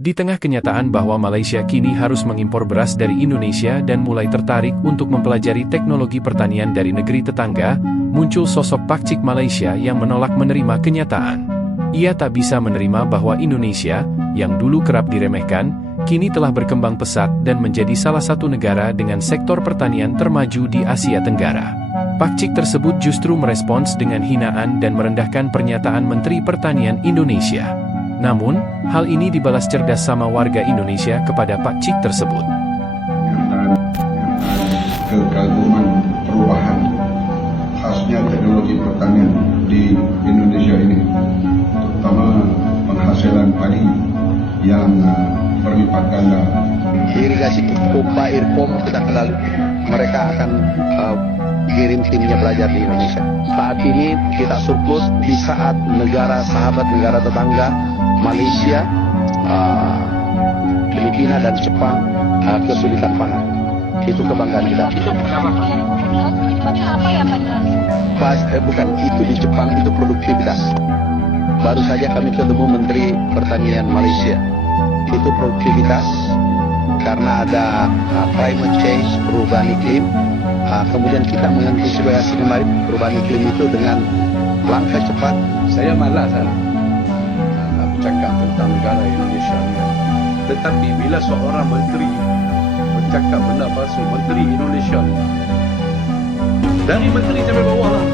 Di tengah kenyataan bahwa Malaysia kini harus mengimpor beras dari Indonesia dan mulai tertarik untuk mempelajari teknologi pertanian dari negeri tetangga, muncul sosok Pakcik Malaysia yang menolak menerima kenyataan. Ia tak bisa menerima bahwa Indonesia, yang dulu kerap diremehkan, kini telah berkembang pesat dan menjadi salah satu negara dengan sektor pertanian termaju di Asia Tenggara. Pakcik tersebut justru merespons dengan hinaan dan merendahkan pernyataan Menteri Pertanian Indonesia. Namun, hal ini dibalas cerdas sama warga Indonesia kepada Pakcik tersebut. Kekaguman perubahan khasnya teknologi pertanian di Indonesia ini, terutama penghasilan padi yang berlipat ganda. Irigasi pompa air pom kita kenal, mereka akan kirim timnya belajar di Indonesia. Saat ini kita surplus di saat negara sahabat, negara tetangga Malaysia, Filipina dan Jepang kesulitan pangan. Itu kebanggaan kita. Itu apa ya Pak? Bukan itu di Jepang, itu produktivitas. Baru saja kami ketemu Menteri Pertanian Malaysia. Itu produktivitas karena ada climate change, perubahan iklim. Kemudian kita mengantisipasi kemarin perubahan iklim itu dengan langkah cepat. Saya malas bercakap tentang negara Indonesia ni. Tetapi bila seorang menteri bercakap benda palsu, menteri Indonesia ni, dari menteri sampai bawah lah,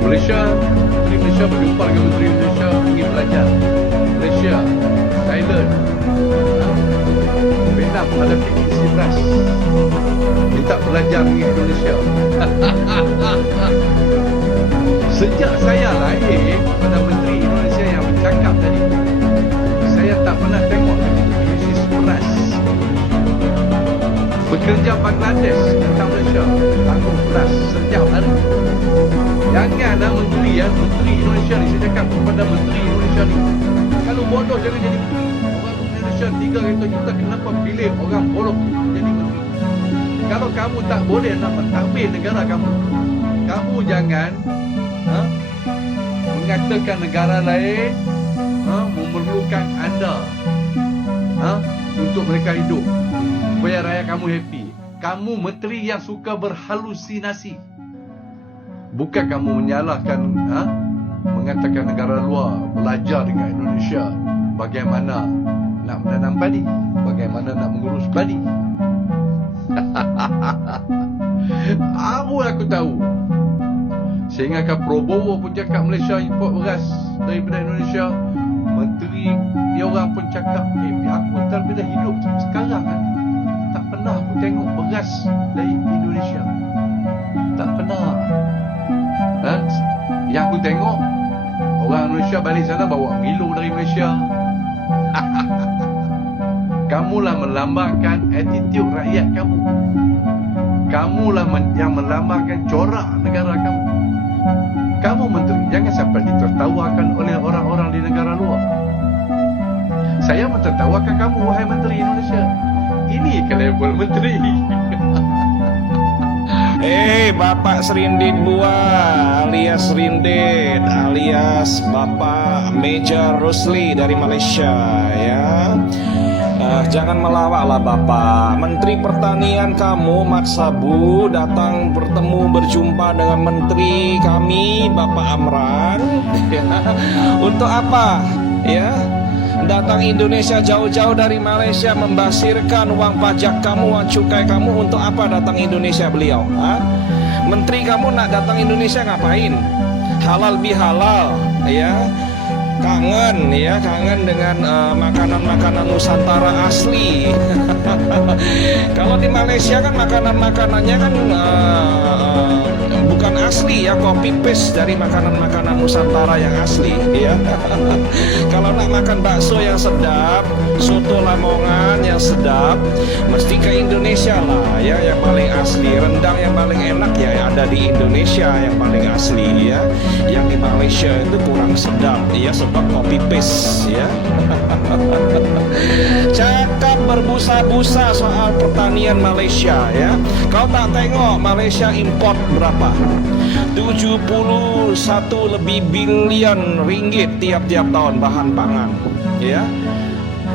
Malaysia, menteri Malaysia berjumpa dengan menteri Indonesia ingin belajar. Malaysia, Thailand, Vietnam menghadapi krisis beras, minta belajar dengan Indonesia. Sejak saya lahir pada menteri Indonesia yang bercakap tadi, saya tak pernah tengok krisis beras. Bekerja Bangladesh tentang Malaysia, tanggung beras setiap hari. Janganlah menteri Indonesia ni, saya cakap kepada menteri Indonesia ni, kalau bodoh jangan jadi menteri. Orang Indonesia 3 juta, kenapa pilih orang bodoh jadi menteri? Kalau kamu tak boleh nak mentadbir negara kamu, kamu jangan mengatakan negara lain memerlukan anda untuk mereka hidup supaya rakyat kamu happy. Kamu menteri yang suka berhalusinasi. Bukan kamu menyalahkan mengatakan negara luar belajar dengan Indonesia bagaimana nak menanam padi, bagaimana nak mengurus padi. Aku tahu. Sehingga Prabowo pun cakap Malaysia import beras daripada Indonesia. Menteri dia orang pun cakap, aku daripada hidup sekarang tak pernah aku tengok beras dari Indonesia. Tak pernah. Dan yang aku tengok, orang Indonesia balik sana bawa Milo dari Malaysia. Kamulah melambangkan attitude rakyat kamu. Kamulah yang melambangkan corak negara kamu. Kamu menteri, jangan sampai ditertawakan oleh orang-orang di negara luar. Saya mentertawakan kamu, wahai menteri Indonesia. Ini ke level menteri. Bapak Serindit Bua alias Rindit alias Bapak Major Rusli dari Malaysia ya. Jangan melawaklah Bapak. Menteri Pertanian kamu Mat Sabu datang bertemu berjumpa dengan menteri kami Bapak Amran. Untuk apa? Ya. Datang Indonesia jauh-jauh dari Malaysia membasirkan uang pajak kamu, uang cukai kamu. Untuk apa datang Indonesia beliau? Menteri kamu nak datang Indonesia ngapain? Halal bihalal ya. Kangen dengan makanan-makanan Nusantara asli. Kalau di Malaysia kan makanannya kan bukan asli ya, copy paste dari makanan-makanan Nusantara yang asli ya. Kalau nak makan bakso yang sedap, soto Lamongan yang sedap, mesti ke Indonesia lah ya, yang paling asli. Rendang yang paling enak ya ada di Indonesia yang paling asli ya. Yang di Malaysia itu kurang sedap ya, sebab copy paste ya. Cakap berbusa-busa soal pertanian Malaysia ya. Kau tak tengok Malaysia import berapa? 71 lebih bilion ringgit tiap-tiap tahun bahan pangan, ya.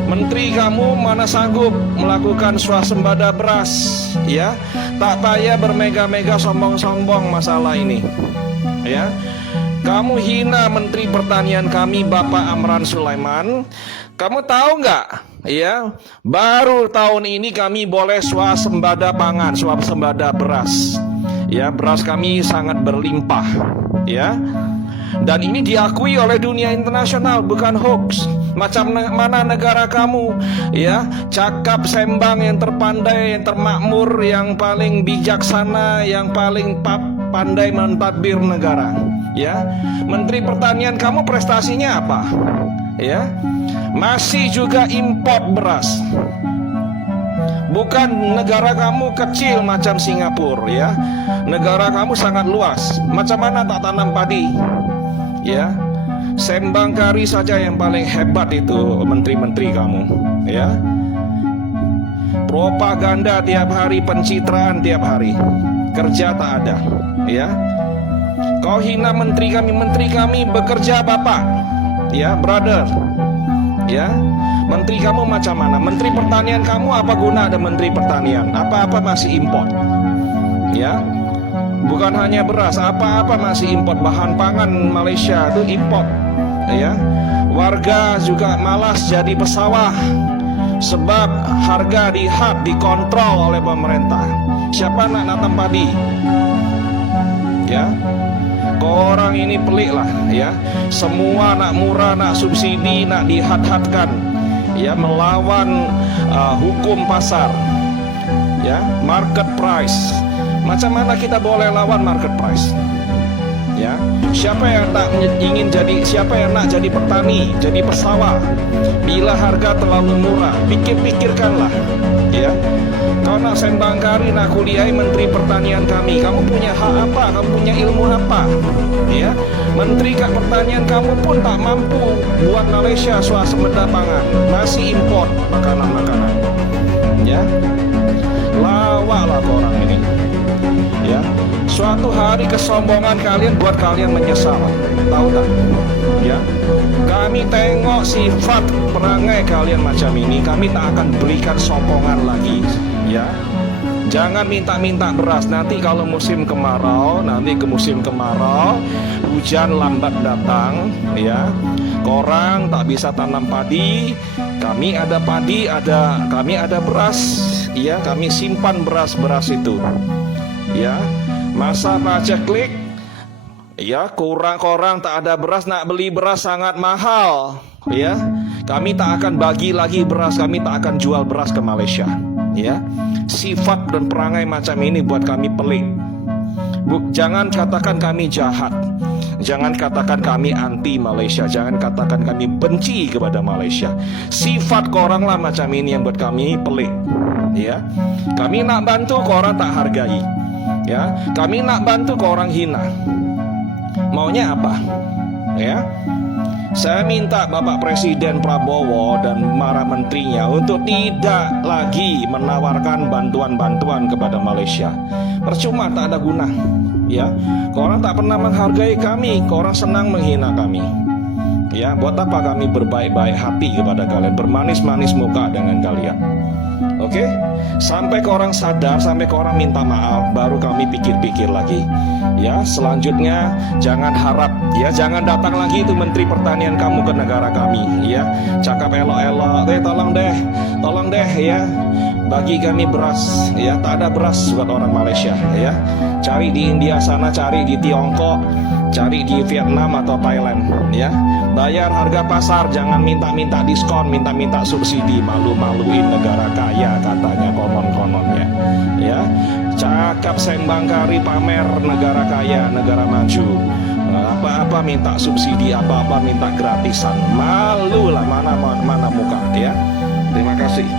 Menteri kamu mana sanggup melakukan swasembada beras, ya. Tak payah bermega-mega sombong-sombong masalah ini, ya. Kamu hina Menteri Pertanian kami Bapak Amran Sulaiman. Kamu tahu nggak, ya, baru tahun ini kami boleh swasembada pangan, swasembada beras. Ya, beras kami sangat berlimpah, ya. Dan ini diakui oleh dunia internasional, bukan hoax. Macam mana negara kamu, ya, cakap sembang yang terpandai, yang termakmur, yang paling bijaksana, yang paling pandai mentadbir negara, ya. Menteri Pertanian kamu prestasinya apa? Ya, masih juga import beras. Bukan negara kamu kecil macam Singapura, ya. Negara kamu sangat luas. Macam mana tak tanam padi? Ya. Sembang kari saja yang paling hebat itu menteri-menteri kamu, ya. Propaganda tiap hari, pencitraan tiap hari. Kerja tak ada, ya. Kau hina menteri kami bekerja Bapak. Ya, brother. Ya. Menteri kamu macam mana? Menteri Pertanian kamu apa guna ada Menteri Pertanian? Apa-apa masih import, ya. Bukan hanya beras, apa-apa masih import. Bahan pangan Malaysia itu import, ya. Warga juga malas jadi pesawah sebab harga dikontrol oleh pemerintah. Siapa nak nanam padi, ya. Orang ini pelik lah, ya. Semua nak murah, nak subsidi, nak dihad-hadkan, ya, melawan hukum pasar, ya, market price. Macam mana kita boleh lawan market price, ya? Siapa yang nak jadi petani, jadi pesawah bila harga terlalu murah? Pikirkanlah, ya. Kau nak sembang kari, nak kuliahi Menteri Pertanian kami, kamu punya hak apa? Kamu punya ilmu apa? Ya, Menteri Pertanian kamu pun tak mampu buat Malaysia swasembada pangan, masih import makanan-makanan, ya. Lawaklah orang ini, ya. Suatu hari kesombongan kalian buat kalian menyesal, tahu tak? Ya, kami tengok sifat perangai kalian macam ini, kami tak akan berikan sokongan lagi, ya. Jangan minta-minta beras. Nanti kalau musim kemarau, hujan lambat datang, ya. Korang tak bisa tanam padi, kami ada padi, kami ada beras, ya. Kami simpan beras itu, ya. Masa baca klik, ya, korang tak ada beras, nak beli beras sangat mahal, ya. Kami tak akan bagi lagi beras, kami tak akan jual beras ke Malaysia, ya. Sifat dan perangai macam ini buat kami pelik. Jangan katakan kami jahat, jangan katakan kami anti Malaysia, jangan katakan kami benci kepada Malaysia. Sifat korang lah macam ini yang buat kami pelik, ya. Kami nak bantu, korang tak hargai, ya. Kami nak bantu, korang hina. Maunya apa, ya? Saya minta Bapak Presiden Prabowo dan para menterinya untuk tidak lagi menawarkan bantuan-bantuan kepada Malaysia. Percuma, tak ada guna, ya. Korang tak pernah menghargai kami, korang senang menghina kami, ya. Buat apa kami berbaik-baik hati kepada kalian, bermanis-manis muka dengan kalian? Oke, sampai korang sadar, sampai korang minta maaf, baru kami pikir-pikir lagi, ya. Selanjutnya jangan harap, ya, jangan datang lagi itu Menteri Pertanian kamu ke negara kami, ya. Cakap elok-elok, tolong deh, ya, bagi kami beras, ya. Tak ada beras buat orang Malaysia, ya. Cari di India sana, cari di Tiongkok, cari di Vietnam atau Thailand, ya. Bayar harga pasar, jangan minta-minta diskon, minta-minta subsidi, malu-maluin negara kaya katanya konon-kononnya, ya. Cakap sembang kari, pamer negara kaya, negara maju. Apa-apa minta subsidi, apa-apa minta gratisan, malu lah, mana muka, ya. Terima kasih.